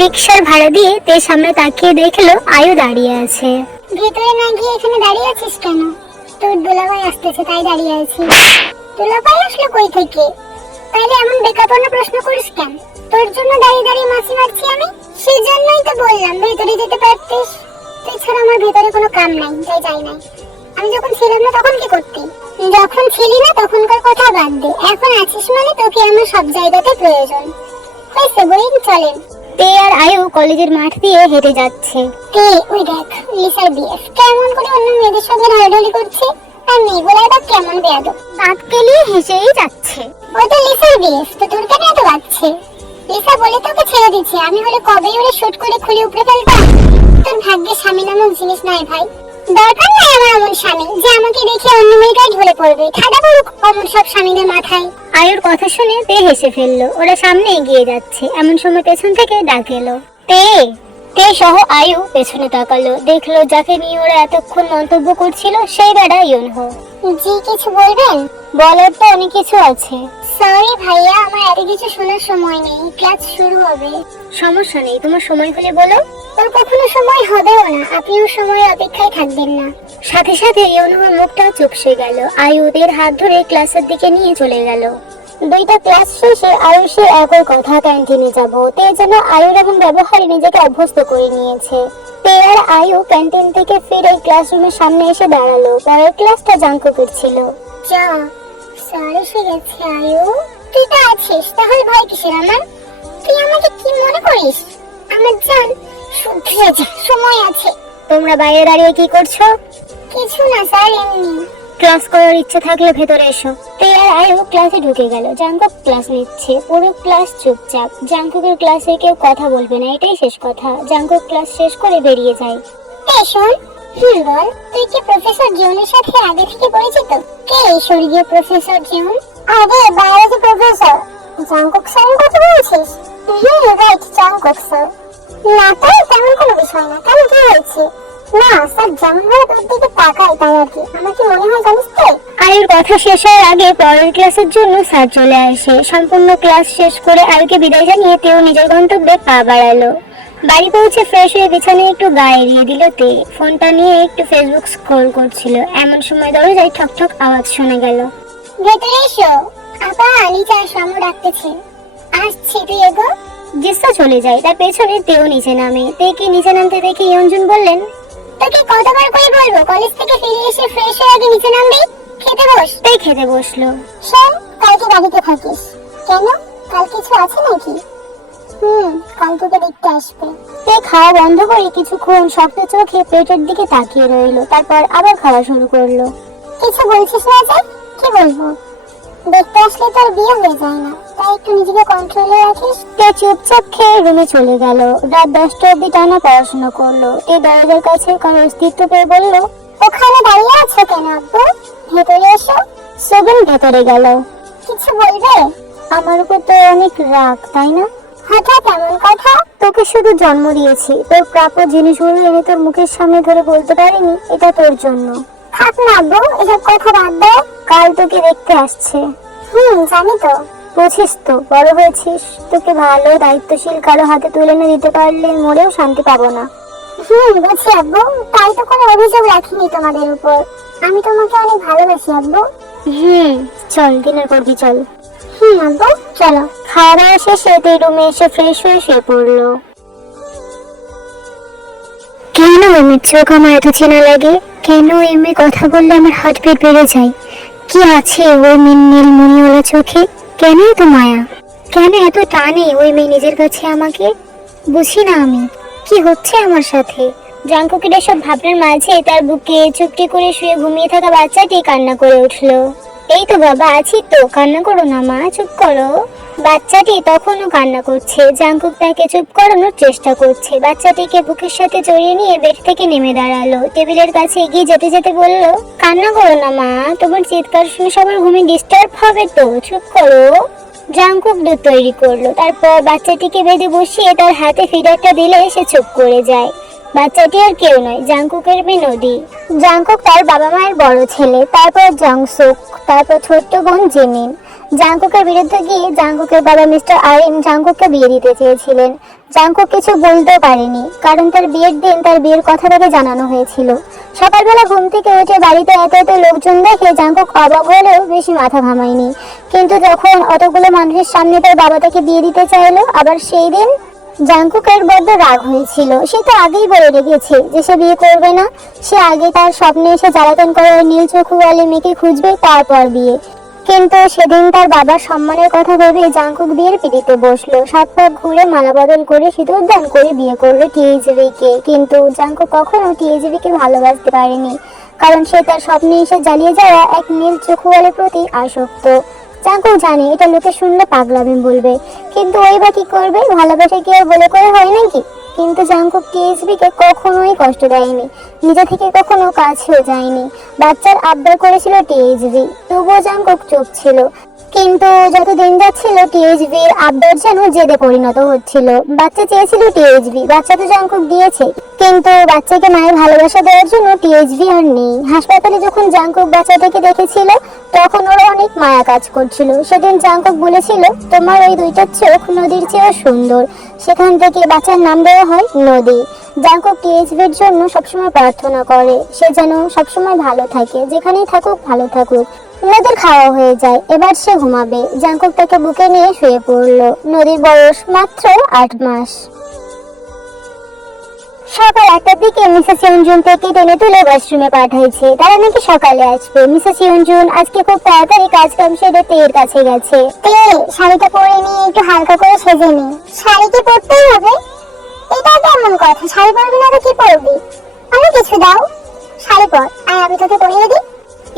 রিক্সার ভাড়া দিয়ে তে সামনে তাকিয়ে দেখল আয়ু দাঁড়িয়ে আছে। ভেতরে না গিয়ে এখানে দাঁড়িয়ে আছিস কেন? তোর দুলাভাই আসতেছে, তাই দাঁড়িয়ে আছি। দুলাভাই আসলো কই থেকে? তাহলে এমন বেকাপন্ন প্রশ্ন করিস কেন? তোর জন্য দাঁড়িয়ে দাঁড়িয়ে মাছি মারছি আমি? সেই জন্যই তো বললাম, ভেতরে যেতে পারতিস? তুই ছাড়া আমার ভেতরে কোনো কাম নাই, তাই যাই নাই। আমি যখন ছিলাম না, তখন কি করতি? যখন ছিলি না, তখনকার কথা বাদ দে। এখন আছিস মানে তোকে আমার সব জায়গাতে প্রয়োজন। হয়েছে, বইন, চলেন। তে আর আয়ু কলেজের মাঠ দিয়ে হেঁটে যাচ্ছে। তে ওই দেখ লিসার বিএফ কেমন করে অন্য মেয়েদের সঙ্গে ঢলাঢলি করছে? আর মেয়েগুলো আবার কেমন বেয়াদব? দাঁত কেলিয়ে হেসেই যাচ্ছে। ও তো লিসার বিএফ তো তোর কেন এত বাচ্চে লিসা বলে তোকে ছেড়ে দিচ্ছে আমি হলে কবেই ওরে শুট করে খুলে উপরে ফেলতাম? তোর ভাগ্যে স্বামী নামক জিনিস নাই ভাই। দরকার নাই আমার এমন স্বামী যে আমাকে দেখে অন্য মেয়েটাই ঢলে পড়বে। ঠাডা পড়ুক অমন সব স্বামীদের মাথায়। আয়ুর কথা শুনে তে হেসে ফেলল। ওরা সামনে এগিয়ে যাচ্ছে। এমন সময় পেছন থেকে ডাক এলো। তে তে সহ আয়ু পেছনে তাকালো। দেখল যাকে নিয়ে ওরা এতক্ষণ মন্তব্য করছিল সেই বেড়া ইয়নহো জি কিছু বলবেন? বলার তো অনেক কিছু আছে। সরি ভাইয়া আমার এত কিছু শোনার সময় নেই। ক্লাস শুরু হবে। সমস্যা নেই তোমার সময় হলে বলো। তোর কখনো সময় হবেও না। আপনিও সময় অপেক্ষায় থাকবেন না। সাথে সাথে ইয়নহোর মুখটা চুপসে গেল। আয়ু ওদের হাত ধরে ক্লাসের দিকে নিয়ে চলে গেল। দুইটা ক্লাস শেষে আয়ু সে একই কথা ক্যান্টিনে যাব। তে যেন আয়ুর এমন ব্যবহারে নিজেকে অভ্যস্ত করে নিয়েছে। তে আর আয়ু ক্যান্টিন থেকে ফিরে ক্লাসরুমের সামনে এসে দাঁড়াল। পরের ক্লাসটা জাঙ্কুকের ছিল যা স্যার এসে গেছে, আয়ু। তুই তো আছিস, তাহলে ভয় কিসের আমার? তুই আমাকে কি মনে করিস? আমার জান শুধরে যা সময় আছে। তোমরা বাইরে দাঁড়িয়ে কি করছ? কিছু না স্যার, এমনি। ক্লাস করার ইচ্ছে থাকলে ভেতরে এসো। আর আয়ু ক্লাসে ঢুকে গেল। জাঙ্কুক ক্লাস নিচ্ছে পুরো ক্লাস চুপচাপ। জাঙ্কুকের ক্লাসে কেউ কথা বলবে না, এটাই শেষ কথা। জাঙ্কুক ক্লাস শেষ করে বেরিয়ে যায়। এই শোন হুম বল? তুই কি প্রফেসর জিওনের সাথে আগে থেকে পরিচিত? কে এই স্বর্গীয় প্রফেসর জিওন আরে, বায়োলজি প্রফেসর জাংকুক স্যারের কথা বলছিস? হুম রাইট জাংকুক স্যার। না তো তেমন কোনো বিষয় না। কেন কি হয়েছে? না, স্যার যেমন ভাবে তোর দিকে তাকায় তাই আর কি। আমার কি মনে হয় জানিস তো? আয়ুর কথা শেষ হওয়ার আগে পরের ক্লাসের জন্য স্যার চলে আসে। সম্পূর্ণ ক্লাস শেষ করে আয়ুকে বিদায় জানিয়ে তেও নিজের গন্তব্যে পা বাড়ালো। বাড়ি পৌঁছে ফ্রেশ হয়ে বিছানায় একটু গা এড়িয়ে দিল তে। ফোনটা নিয়ে একটু ফেসবুক স্ক্রোল করছিল। এমন সময় দরজায় ঠক ঠক আওয়াজ শোনা গেল। ভেতরে এসো। আপা নিচে আসো আমু ডাকতেছে। আসছি তুই এগো। জিসা চলে যায় তার পেছনে তেও নিচে নামে। তেকে নিচে নামতে দেখে ইয়ঞ্জন বললেন তোকে কতবার করে বলব কলেজ থেকে ফিরে এসে ফ্রেশ হয়ে আগে নিচে নামবি? খেতে বস। তে খেতে বসল। শোন কালকে বাড়িতে থাকিস। কেন? কাল কিছু আছে নাকি? হুম, কাল তোকে দেখতে আসবে। তে খাওয়া বন্ধ করে কিছুক্ষণ শক্ত চোখে পেটের দিকে তাকিয়ে রইল, তারপর আবার খাওয়া শুরু করল। কিছু বলছিস না যে? কি বলব? দেখতে আসলে তোর বিয়ে হয়ে যায় না। তাই একটু নিজেকে কন্ট্রোলে রাখিস। তে চুপচাপ খেয়ে রুমে চলে গেল। রাত দশটা অব্দি টানা পড়াশোনা করল। তে দরজার কাছে কারও অস্তিত্ব পেয়ে বলল, ওখানে দাঁড়িয়ে আছো কেন আব্বু? ভেতরে এসো। সেভেন ভেতরে গেল। কিছু বলবে? আমার উপর তো অনেক রাগ, তাই না? এমন কথা। তোকে শুধু জন্ম দিয়েছি। তোর প্রাপ্য জিনিসগুলো এনে তোর মুখের সামনে ধরে বলতে পারিনি, এটা তোর জন্য। থাক না আব্বু, এসব কথা বাদ দাও কাল তোকে দেখতে আসছে। হুম, জানি তো। বুঝিস তো, বড় হয়েছিস। তোকে ভালো, দায়িত্বশীল কারও হাতে তুলে এনে দিতে পারলে মরেও শান্তি পাবো না। হুম বুঝছি আব্বু। তাই তো কোনো অভিযোগ রাখিনি তোমাদের উপর। আমি তোমাকে অনেক ভালোবাসি, আব্বু। হুম, চল ডিনার করবি চল। হুম আব্বু চলো। খাওয়া দাওয়া শেষে তুই রুমে এসে ফ্রেশ হয়ে শুয়ে পড়ল। কেন চোখ আমার এত চেনা লাগে? কেন এমনি কথা বললে আমার বেড়ে যায়? কি আছে ওই নীল চোখে? কেন এত মায়া? কেন এত টানে ওই মেয়ে নিজের কাছে আমাকে? বুঝি না আমি। কি হচ্ছে আমার সাথে? জাঙ্কুকের সব ভাবনার মাঝে তার বুকে চুপটি করে শুয়ে ঘুমিয়ে থাকা বাচ্চাটি কান্না করে উঠল। এই তো বাবা, আছি তো। কান্না করো না মা, চুপ করো। বাচ্চাটি তখনও কান্না করছে। জাঙ্কুক তাকে চুপ করানোর চেষ্টা করছে। বাচ্চাটিকে বুকের সাথে জড়িয়ে নিয়ে বেড থেকে নেমে দাঁড়াল। টেবিলের কাছে এগিয়ে যেতে যেতে বলল, কান্না করো না মা, তোমার চিৎকার শুনে সবার ঘুমে ডিস্টার্ব হবে তো। চুপ করো। জাঙ্কুক দুধ তৈরি করল। তারপর বাচ্চাটিকে বেঁধে বসিয়ে তার হাতে ফিডারটা দিলে সে চুপ করে যায়। বাচ্চাটি আর কেউ নয়, জাংকুকের মেয়ে নদী জাংকুক তার বাবা মায়ের বড় ছেলে, তারপর জংসুক, তারপর ছোট্ট বোন জিমিন। জাঙ্কুকের বিরুদ্ধে গিয়ে জাঙ্কুকের বাবা মিস্টার আরিন জাংকুককে বিয়ে দিতে চেয়েছিলেন। জাঙ্কুক কিছু বলতেও পারেনি, কারণ তার বিয়ের দিন তার বিয়ের কথা তাকে জানানো হয়েছিল। সকালবেলা ঘুম থেকে উঠে বাড়িতে এত এত লোকজন দেখে জাঙ্কুক অবাক হলেও বেশি মাথা ঘামায়নি। কিন্তু যখন অতগুলো মানুষের সামনে তার বাবা তাকে বিয়ে দিতে চাইলো, আবার সেই দিন জাঙ্কুকের বড্ড রাগ হয়েছিল। সে তো আগেই বলে রেখেছে যে সে বিয়ে করবে না। সে আগে তার স্বপ্নে এসে জ্বালাতন করে ওই নীল চোখুয়ালি মেয়েকে খুঁজবে, তারপর বিয়ে। কিন্তু সেদিন তার বাবার সম্মানের কথা ভেবে জাঙ্কুক বিয়ের পিড়িতে বসল। সাত পাক ঘুরে মালা বদল করে সিঁদুর দান করে বিয়ে করল টিএইচভিকে কিন্তু জাঙ্কুক কখনো টিএইচভিকে ভালোবাসতে পারেনি। কারণ সে তার স্বপ্নে এসে জ্বালিয়ে যাওয়া এক নীল চোখুয়ালের প্রতি আসক্ত। জাঙ্কুক জানে, এটা লোকে শুনলে পাগলামি বলবে। কিন্তু ওই বা কি করবে? ভালোবাসে কি আর বলে করে হয় নাকি? কিন্তু টিএসবি কে কখনোই কষ্ট দেয়নি। নিজে থেকে কখনো কাছেও যায়নি। বাচ্চার আবদার করেছিল টিএইচবি তবুও জাঙ্কুক চুপ ছিল। কিন্তু যত দিন যাচ্ছিল টিএইচবির আবদার যেন জেদে পরিণত হচ্ছিল। বাচ্চা চেয়েছিল টিএইচবি বাচ্চা তো জাঙ্কুক দিয়েছে। কিন্তু বাচ্চাকে মায়ের ভালোবাসা দেওয়ার জন্য টিএইচবি আর নেই। হাসপাতালে যখন জাঙ্কুক বাচ্চাটাকে দেখেছিল, তখন ওরা অনেক মায়া কাজ করছিল। সেদিন জাঙ্কুক বলেছিল, তোমার ওই দুইটা চোখ নদীর চেয়েও সুন্দর। সেখান থেকে বাচ্চার নাম দেওয়া হয় নদী। জাঙ্কুক টিএইচভির জন্য সবসময় প্রার্থনা করে। সে যেন সবসময় ভালো থাকে, যেখানেই থাকুক, ভালো থাকুক। নদীর খাওয়া হয়ে যায়। এবার সে ঘুমাবে। জাঙ্কুক তাকে বুকে নিয়ে শুয়ে পড়ল। নদীর বয়স মাত্র আট মাস। সকাল একটার দিকে মিসেস ইয়ঞ্জুন থেকে টেনে তুলে ওয়াশরুমে পাঠাইছে। তারা নাকি সকালে আসবে। মিসেস ইয়ঞ্জুন আজকে খুব তাড়াতাড়ি কাজ কাম সেরে তের কাছে গেছে। শাড়িটা পরে নিয়ে একটু হালকা করে সেজে নি। শাড়ি কি পরতেই হবে? এটা কেমন কথা? শাড়ি পরবি না তো কি পরবি? আমি কিছু দাও। শাড়ি পর। আর আমি তোকে পরিয়ে দিই।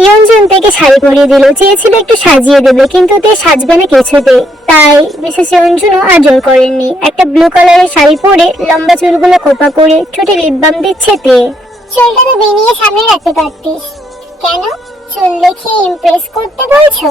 ইয়ঞ্জুন তাকে শাড়ি পরিয়ে দিল, চেয়েছিল একটু সাজিয়ে দেবে, কিন্তু তে সাজবে না কিছুতে তাই মিসেস ইয়ঞ্জনও আর জোর করেননি। একটা ব্লু কালারের শাড়ি পরে লম্বা চুলগুলো খোপা করে ছোটে লিপ বাম দিচ্ছে তে। চুলটা তো বেনিয়ে সামনে রাখতে পারতিস। কেন? চুল দেখে ইমপ্রেস করতে বলছো?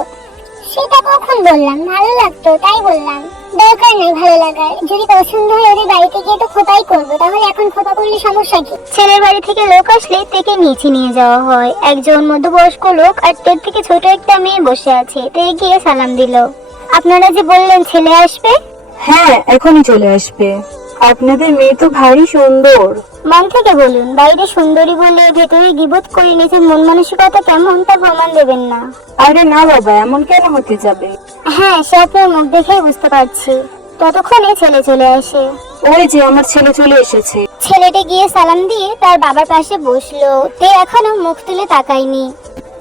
সেটা কখন বললাম? ভালো লাগতো তাই বললাম। দরকার নেই ভালো লাগার। যদি পছন্দ হয় ওদের বাড়িতে গিয়ে তো খোপাই করব তাহলে এখন খোপা করলে সমস্যা কি? ছেলের বাড়ি থেকে লোক আসলে তেকে নিচে নিয়ে যাওয়া হয়। একজন মধ্যবয়স্ক লোক আর তের থেকে ছোট একটা মেয়ে বসে আছে তে গিয়ে সালাম দিল। আপনারা যে বললেন ছেলে আসবে? হ্যাঁ এখনই চলে আসবে। আপনাদের মেয়ে তো ভারী সুন্দর। মন থেকে বলুন বাইরে সুন্দরী বলে ভেতরে গিবত করে নিজের মন মানসিকতা কেমন তা প্রমাণ দেবেন না। আরে না বাবা এমন কেন হতে যাবে? হ্যাঁ সে আপনার মুখ দেখেই বুঝতে পারছি। ততক্ষণে ছেলে চলে আসে। ওই যে আমার ছেলে চলে এসেছে। ছেলেটা গিয়ে সালাম দিয়ে তার বাবার পাশে বসল। তে এখনও মুখ তুলে তাকায়নি।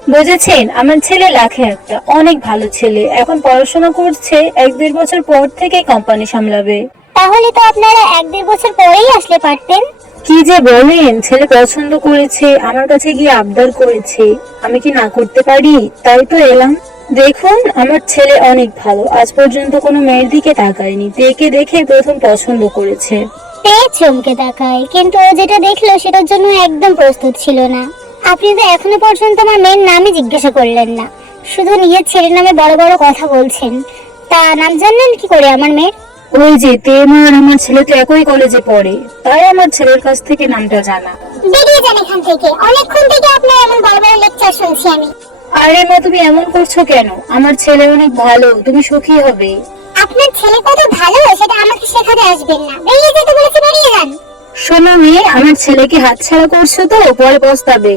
বুঝেছেন আমার ছেলে লাখে একটা। অনেক ভালো ছেলে। এখন পড়াশোনা করছে এক দেড় বছর পর থেকে কোম্পানি সামলাবে। তাহলে তো আপনারা এক দেড় বছর পরেই আসলে পারতেন। কি যে বলেন ছেলে পছন্দ করেছে আমার কাছে গিয়ে আবদার করেছে। আমি কি না করতে পারি? তাই তো এলাম। দেখুন আমার ছেলে অনেক ভালো। আজ পর্যন্ত কোনো মেয়ের দিকে তাকায়নি। তেকে দেখে প্রথম পছন্দ করেছে। তে চমকে তাকায় কিন্তু ও যেটা দেখল সেটার জন্য একদম প্রস্তুত ছিল না। আপনি তো এখনও পর্যন্ত আমার মেয়ের নামই জিজ্ঞাসা করলেন না। শুধু নিজের ছেলের নামে বড় বড় কথা বলছেন। তা নাম জানলেন কি করে আমার মেয়ের? ওই যে তেমা আর আমার ছেলে তো একই কলেজে পড়ে তাই আমার ছেলের কাছ থেকে নামটা জানা। বেরিয়ে যান এখান থেকে অনেকক্ষণ থেকে আপনার এমন বড় বড় লেকচার শুনছি আমি। আরে মা তুমি এমন করছ কেন? আমার ছেলে অনেক ভালো তুমি সুখী হবে। আপনার ছেলে কত ভালো সেটা আমাকে শেখাতে আসবেন না। বেরিয়ে যেতে বলেছি বেরিয়ে যান। শোনো মেয়ে আমার ছেলেকে হাতছাড়া করছ তো পরে পস্তাবে।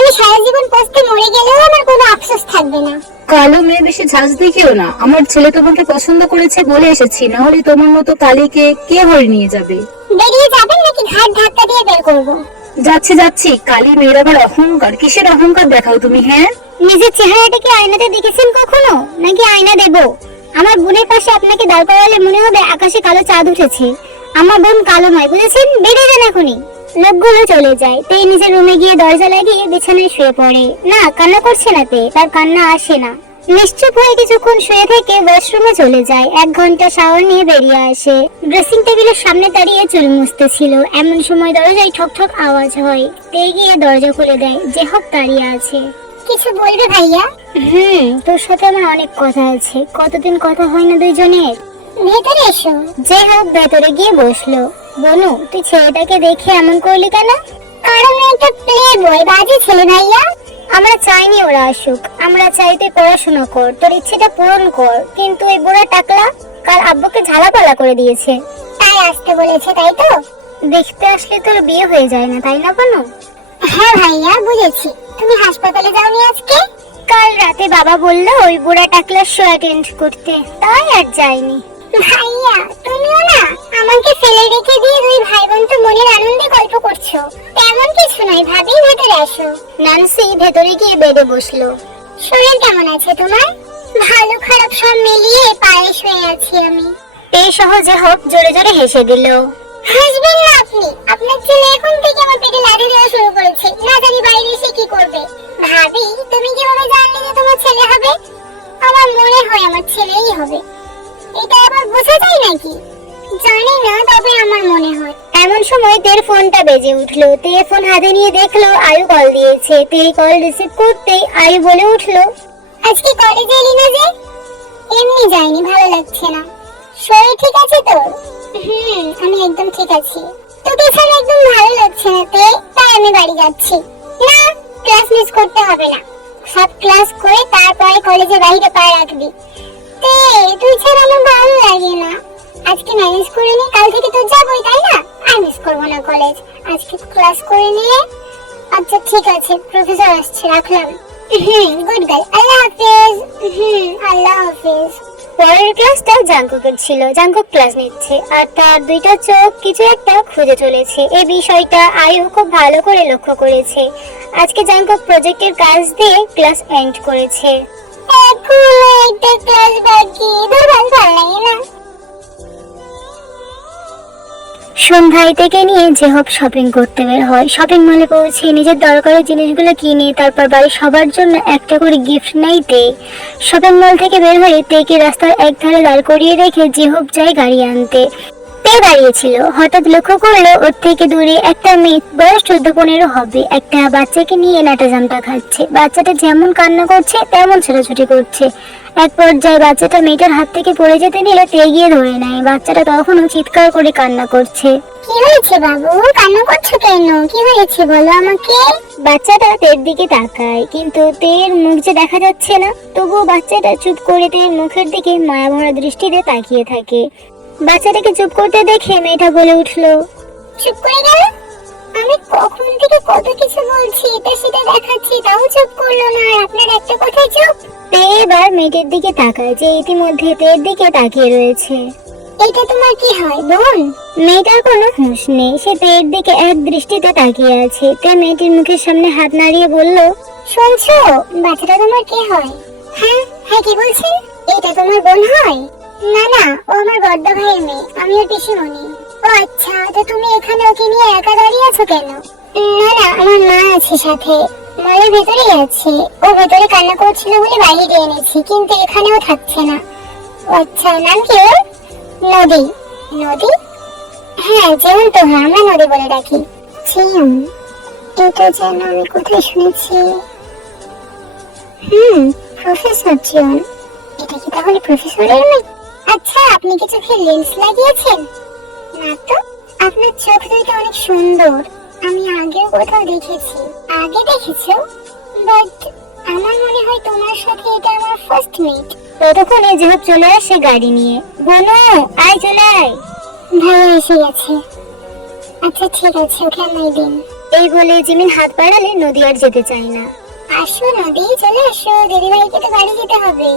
আমি সারা জীবন পোস্টে মরে গেলেও আমার কোনো আফসোস থাকবে না। কালো মেয়ে বেশি ঝাঁজ দেখিও না। আমার ছেলে তোমাকে পছন্দ করেছে বলে এসেছি। না হলে তোমার মতো কালীকে কে হয়ে নিয়ে যাবে? বেরিয়ে যাবেন নাকি ঘাট ধাক্কা দিয়ে বের করব? যাচ্ছি যাচ্ছি। কালী মেয়ের আবার অহংকার। কিসের অহংকার দেখাও তুমি হ্যাঁ? নিজের চেহারাটা কি আয়নাতে দেখেছেন কখনো? নাকি আয়না দেব? আমার বোনের পাশে আপনাকে দাঁড় করালে মনে হবে আকাশে কালো চাঁদ উঠেছে। আমার বোন কালো নয় বুঝেছেন? বেরিয়ে যান এখনই। লোকগুলো চলে যায়। তে নিজের রুমে গিয়ে দরজা লাগিয়ে বিছানায় শুয়ে পড়ে। না কান্না করছে না তে তার কান্না আসে না। নিশ্চুপ হয়ে কিছুক্ষণ শুয়ে থেকে ওয়াশরুমে চলে যায়। এক ঘণ্টা শাওয়ার নিয়ে বেরিয়ে আসে। ড্রেসিং টেবিলের সামনে দাঁড়িয়ে চুল মুছতেছিল এমন সময় দরজায় ঠক ঠক আওয়াজ হয়। তে গিয়ে দরজা খুলে দেয় যে হোক দাঁড়িয়ে আছে। কিছু বলবে ভাইয়া? হুম তোর সাথে আমার অনেক কথা আছে। কতদিন কথা হয় না দুইজনের? ভেতরে এসো। যে হোক ভেতরে গিয়ে বসল। বনু তুই ছেলেটাকে দেখে এমন করলি কেন? কারণ একটা প্লে বয় বাজে ছেলে ভাইয়া। আমরা চাইনি ওরা আসুক। আমরা চাই তুই পড়াশোনা কর তোর ইচ্ছেটা পূরণ কর। কিন্তু এই বুড়া টাকলা কাল আব্বুকে ঝালাপালা করে দিয়েছে। তাই আসতে বলেছে তাই তো? দেখতে আসলে তোর বিয়ে হয়ে যায় না তাই না কোনো হ্যাঁ ভাইয়া বুঝেছি। তুমি হাসপাতালে যাওনি আজকে? কাল রাতে বাবা বলল ওই বুড়া টাকলার শো অ্যাটেন্ড করতে। তাই আর যাইনি ভাইয়া তুমিও না আমাকে ফেলে রেখে দিয়ে দুই ভাই বোন তো মনের আনন্দে গল্প করছ। তেমন কিছু নয়, ভাবি ভেতরে আসো নানসি ভেতরে গিয়ে বেডে বসল। শরীর কেমন আছে তোমার? ভালো খারাপ সব মিলিয়ে পায়ে শুয়ে আছি আমি। এই সহজে হোক, জোরে জোরে হেসে দিল। হাসবেন না আপনি। আপনার ছেলে এখন থেকে আমার পেটে লাঠি দেওয়া শুরু করেছে। না জানি বাইরে এসে কি করবে। ভাবি, তুমি কীভাবে জানলে যে তোমার ছেলে হবে? আমার মনে হয় আমার ছেলেই হবে। এটা আবার বোঝা যায় নাকি? জানি না, তবে আমার মনে হয়। এমন সময় তের ফোনটা বেজে উঠল। তে ফোন হাতে নিয়ে দেখল, আয়ু কল দিয়েছে। তে কল রিসিভ করতেই আয়ু বলে উঠল, আজকে কলেজে এলি না যে? এমনি যাইনি ভালো লাগছে না। শরীর ঠিক আছে তো? হুম, আমি একদম ঠিক আছি। তোকে ছাড়া একদম ভালো লাগছে না তে? তাই আমি বাড়ি যাচ্ছি। না ক্লাস মিস করতে হবে না। সব ক্লাস করে তারপরে কলেজে বাইরে পা রাখবি। তুই ভালো লাগে না। আজকে ম্যানেজ করে কাল থেকে তো তাই করব না কলেজ আজকে ক্লাস করে নিয়ে আচ্ছা ঠিক আছে রাখলাম। গুড হাফেজ। আল্লাহ হাফেজ। পরের ক্লাসটা ছিল। ক্লাস নিচ্ছে, আর তার দুইটা চোখ কিছু একটা খুঁজে চলেছে। বিষয়টা খুব ভালো করে লক্ষ্য করেছে। আজকে জাঙ্কুক প্রজেক্টের কাজ দিয়ে ক্লাস এন্ড করেছে। সন্ধ্যায় থেকে নিয়ে যে হোক শপিং করতে বের হয় শপিং মলে পৌঁছে নিজের দরকারের জিনিসগুলো কিনে তারপর বাড়ির সবার জন্য একটা করে গিফট নেই তে শপিং মল থেকে বের হয়ে তেকে রাস্তার এক ধারে দাঁড় করিয়ে রেখে যে জেহব যায় গাড়ি আনতে। তে দাঁড়িয়েছিল? হঠাৎ লক্ষ্য করল ওর থেকে দূরে একটা মেয়ে। বয়স চোদ্দ পনেরো হবে। একটা বাচ্চাকে নিয়ে নাটা জামটা খাচ্ছে। বাচ্চাটা যেমন কান্না করছে তেমন ছোটাছুটি করছে। এক পর্যায়ে বাচ্চাটা মেয়েটার হাত থেকে পড়ে যেতে নিলে তে গিয়ে ধরে নেয়। বাচ্চাটা তখনও চিৎকার করে কান্না করছে। কি হয়েছে বাবু? কান্না করছ কেন? কি হয়েছে বলো আমাকে? বাচ্চাটা তের দিকে তাকায় কিন্তু তের মুখ যে দেখা যাচ্ছে না তবুও বাচ্চাটা চুপ করে তের মুখের দিকে মায়া ভরা দৃষ্টিতে তাকিয়ে থাকে। বাচ্চাটাকে চুপ করতে দেখে মেয়েটা বলে উঠল চুপ করে গেল? আমি কখন থেকে কত কিছু বলছি এটা সেটা দেখাচ্ছি তাও চুপ করল না আর আপনার একটা কথাই চুপ? তে এবার মেয়েটার দিকে তাকায় যে ইতিমধ্যে তের দিকে তাকিয়ে রয়েছে। এটা তোমার কি হয় বোন? মেয়েটার কোনো হুঁশ নেই সে তের দিকে এক দৃষ্টিতে তাকিয়ে আছে। তে মেয়েটির মুখের সামনে হাত নাড়িয়ে বলল শুনছো বাচ্চাটা তোমার কে হয়? হ্যাঁ হ্যাঁ কি বলছেন? এটা তোমার বোন হয়? না না, ও আমার বড় ভাইয়ের মেয়ে আমি ওর পিসিমণি। ও আচ্ছা তো তুমি এখানে ওকে নিয়ে একা দাঁড়িয়ে আছো কেন? না না, আমার মা আছে সাথে। মলের ভেতরেই আছে। ও ভেতরে কান্না করছিল বলে বাইরে এনেছি, কিন্তু এখানেও থাকছে না। আচ্ছা নাম কি ওর? নদী। নদী? হ্যাঁ যেমন তো হ্যাঁ আমরা নদী বলে ডাকি। ছিম এটা যেন আমি কোথায় শুনেছি? Hmm, professor John. এটা কি তাহলে প্রফেসরের মেয়ে? আচ্ছা আপনি কি চোখে লেন্স লাগিয়েছেন? না তো, আপনার চোখ দুইটা অনেক সুন্দর। আমি আগেও কোথাও দেখেছি। আগে দেখেছ? বাট আমার মনে হয় তোমার সাথে এটা আমার ফার্স্ট মিট ততক্ষণে জেহব চলে আসে গাড়ি নিয়ে। বলো, আয়, চলে আয়। ভাইয়া এসে গেছে। আচ্ছা ঠিক আছে, ওকে আমায় দিন। এই বলে জিমিন হাত বাড়ালে নদী আর যেতে চায় না। আসো নদী, চলে আসো। দিদিভাইকে তো বাড়ি যেতে হবে।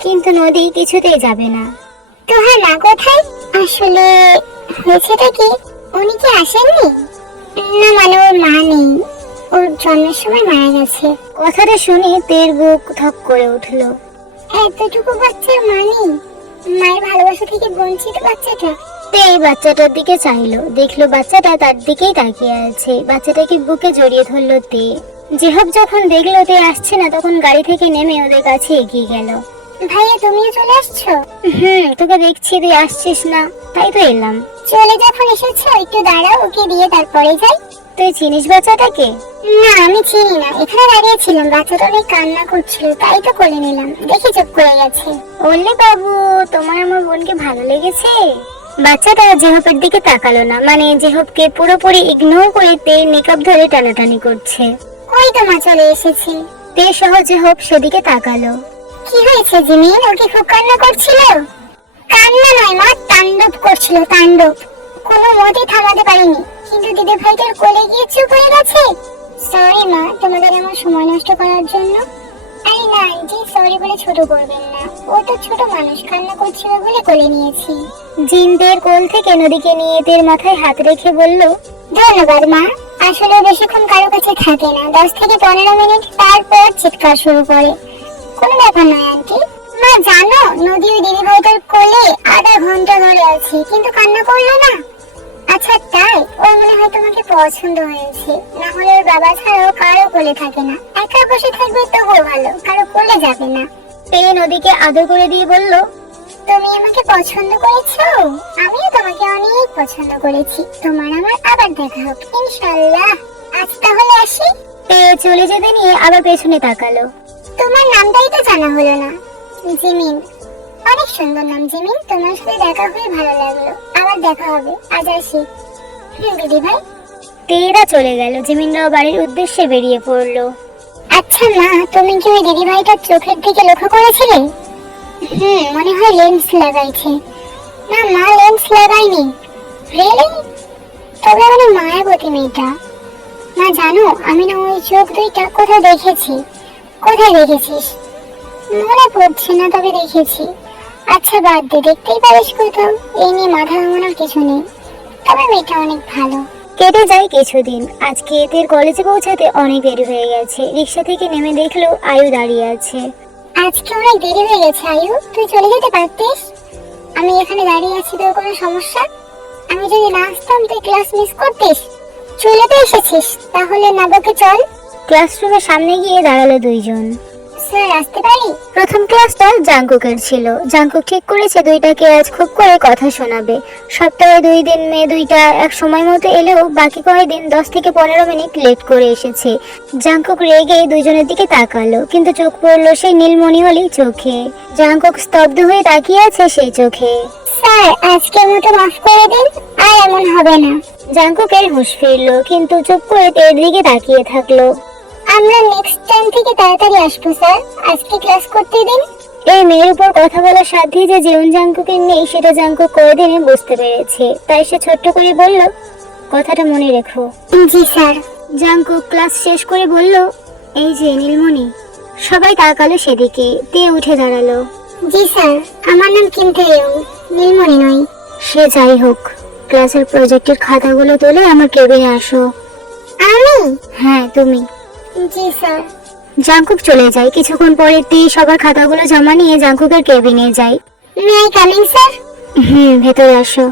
কিন্তু নদী কিছুতেই যাবে না। তো হ্যাঁ না কোথায়? আসলে হয়েছেটা কি? উনি কি আসেননি? না মানে ওর মা নেই। ওর জন্মের সময় মারা গেছে। কথাটা শুনে তের বুক থক করে উঠল। এতটুকু বাচ্চার মা নেই? মায়ের ভালোবাসা থেকে বঞ্চিত বাচ্চাটা? তে এই বাচ্চাটার দিকে চাইলো। দেখল বাচ্চাটা তার দিকেই তাকিয়ে আছে। বাচ্চাটাকে বুকে জড়িয়ে ধরলো তে। জেহব যখন দেখল তে আসছে না তখন গাড়ি থেকে নেমে ওদের কাছে এগিয়ে গেল। ভাইয়া তুমিও চলে আসছো? হুম তোকে দেখছি তুই আসছিস না। তাই তো এলাম। চলে যখন এসেছ একটু দাঁড়াও ওকে দিয়ে তারপরে যাই। তুই চিনিস বাচ্চাটাকে না আমি চিনি না। এখানে দাঁড়িয়েছিলাম বাচ্চাটা অনেক কান্না করছিল তাই তো কোলে নিলাম। দেখে চুপ করে গেছে। বললে বাবু তোমার আমার বোনকে ভালো লেগেছে? বাচ্চাটা জেহবের দিকে তাকালো না মানে জেহবকে পুরোপুরি ইগনোর করে তে মেকআপ ধরে টানাটানি করছে। কই তো মা চলে এসেছি। তে সহজে হোক সেদিকে তাকালো। কি হয়েছে জিমিন? ও কি খুব কান্না করছিল? কান্না নয় মা তাণ্ডব করছিল তাণ্ডব। কোনো মতে থামাতে পারিনি। কিন্তু দিদি ভাইটার কোলে গিয়ে চুপ হয়ে গেছে। সরি মা তোমাদের এমন সময় নষ্ট করার জন্য। আরে না আন্টি সরি বলে ছোট করবেন না। ও তো ছোট মানুষ কান্না করছিল বলে কোলে নিয়েছি। জিন তের কোল থেকে নদীকে নিয়ে তের মাথায় হাত রেখে বলল ধন্যবাদ মা। আসলে বেশিক্ষণ কারও কাছে থাকে না। দশ থেকে পনেরো মিনিট তারপর চিৎকার শুরু করে। কোনো ব্যাপার নয় আন্টি। মা, জানো নদী ওই দিদি ভাইটার কোলে আধা ঘণ্টা ধরে আছে, কিন্তু কান্না করল না। আচ্ছা তাই ও মনে হয় তোমাকে পছন্দ হয়েছে। না হলে ওর বাবা ছাড়াও কারও কোলে থাকে না। একা বসে থাকবে তবুও ভালো, কারও কোলে যাবে না। তে নদীকে আদর করে দিয়ে বলল, তুমি আমাকে পছন্দ করেছ? আমিও তোমাকে অনেক পছন্দ করেছি। তোমার আমার আবার দেখা হোক, ইনশাআল্লাহ। আজ তাহলে আসি। তে চলে যেতে নিয়ে আবার পেছনে তাকালো। তোমার নামটাই তো জানা হলো না। জিমিন। অনেক সুন্দর নাম জিমিন। তোমার সাথে দেখা হয়ে ভালো লাগল। আবার দেখা হবে। আজ আসি। দিদি ভাই। তেরা চলে গেল। জিমিনরাও বাড়ির উদ্দেশ্যে বেরিয়ে পড়ল। আচ্ছা মা তুমি কি ওই দিদি ভাইটার চোখের দিকে লক্ষ্য করেছিলে? হুম মনে হয় লেন্স লাগাইছে। না মা লেন্স লাগাইনি। রিয়েলি তবে মানে মায়াবতী মেয়েটা। না জানো আমি না ওই চোখ দুইটা কোথায় দেখেছি। কোথায় দেখেছিস মনে পড়ছে না তবে দেখেছি আচ্ছা বাদ দে দেখতেই পারিস কোথাও। এই নিয়ে মাথা ঘামানোর কিছু নেই। তবে মেয়েটা অনেক ভালো। কেটে যায় কিছুদিন। আজকে এদের কলেজে পৌঁছাতে অনেক দেরি হয়ে গেছে। রিক্সা থেকে নেমে দেখল আয়ু দাঁড়িয়ে আছে। আজকে অনেক দেরি হয়ে গেছে আয়ু। তুই চলে যেতে পারতিস? আমি এখানে দাঁড়িয়ে আছি তোর কোনো সমস্যা? আমি যদি না আসতাম তুই ক্লাস মিস করতিস? চলে তো এসেছিস। তাহলে নাবকে চল। ক্লাসরুমের সামনে গিয়ে দাঁড়াল দুইজন। স্যার আসতে পারি? প্রথম ক্লাসটা জাঙ্কুকের ছিল। জাঙ্কুক ঠিক করেছে দুইটাকে আজ খুব করে কথা শোনাবে। সপ্তাহে দুই দিন মেয়ে দুইটা এক সময় মতো এলেও বাকি কয়েকদিন দশ থেকে পনেরো মিনিট লেট করে এসেছে। জাঙ্কুক রেগে দুইজনের দিকে তাকালো কিন্তু চোখ পড়ল সেই নীলমণিহলি চোখে। জাঙ্কুক স্তব্ধ হয়ে তাকিয়ে আছে সেই চোখে। স্যার আজকের মতো মাফ করে দিন আর এমন হবে না। জাঙ্কুকের হুঁশ ফিরলো কিন্তু চুপ করে তের দিকে তাকিয়ে থাকল। আমরা নেক্সট টাইম থেকে তাড়াতাড়ি আসব স্যার। আজকে ক্লাস করতে দিন। এই মেয়ের উপর কথা বলার সাধ্যে যে জীবন জাঙ্কুকের নেই সেটা জাঙ্কুক কয়েকদিনে বুঝতে পেরেছে। তাই সে ছোট্ট করে বলল কথাটা মনে রেখো। জি স্যার। জাঙ্কুক ক্লাস শেষ করে বলল এই যে নীলমণি। সবাই তাকালো সেদিকে তে উঠে দাঁড়াল। জি স্যার। আমার নাম কিনতে নীলমণি নয় সে যাই হোক ক্লাসের প্রজেক্টের খাতাগুলো তুলে আমার কেবিনে আসো। আমি? হ্যাঁ তুমি। জি স্যার। জাঙ্কুক চলে যায়। কিছুক্ষণ পরে তে সবার খাতাগুলো জমা নিয়ে জাঙ্কুকের কেবিনে যায়। মে আই কামিং স্যার হুম ভেতরে আসো।